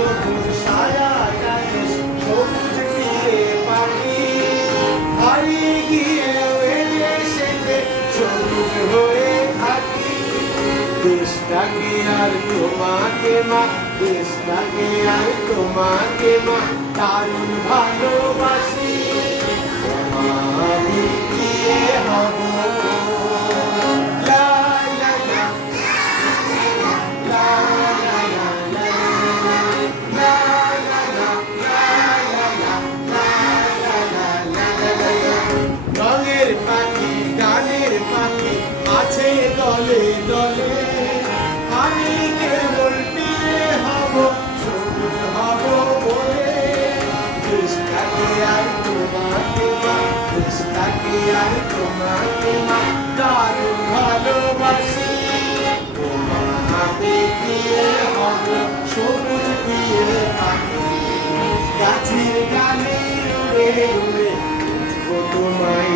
সবুজ ছায়া গায়ে সবুজ ফিরে পাখি হারিয়ে গিয়ে দেশেতে সবুজ হয়ে থাকি দেশটাকে আর তোমাকে মা দেশটাকে আর তোমাকে মা দারুণ ভালোবাসি আমি গিয়ে হব লা লা লা লা লা লা লা লা লা লা রঙের পাখি গানের পাখি আছে দলে দলে আমি কেবল পিয়ে হব সবুজ হব বলে দেশটাকে আর তোমাকে মা দেশটাকে আর তোমাকে মা দারুণ ভালোবাসি আমি দিয়ে হব সবুজ দিয়ে পাখি গাছের গানে উড়ে উড়ে তোমায়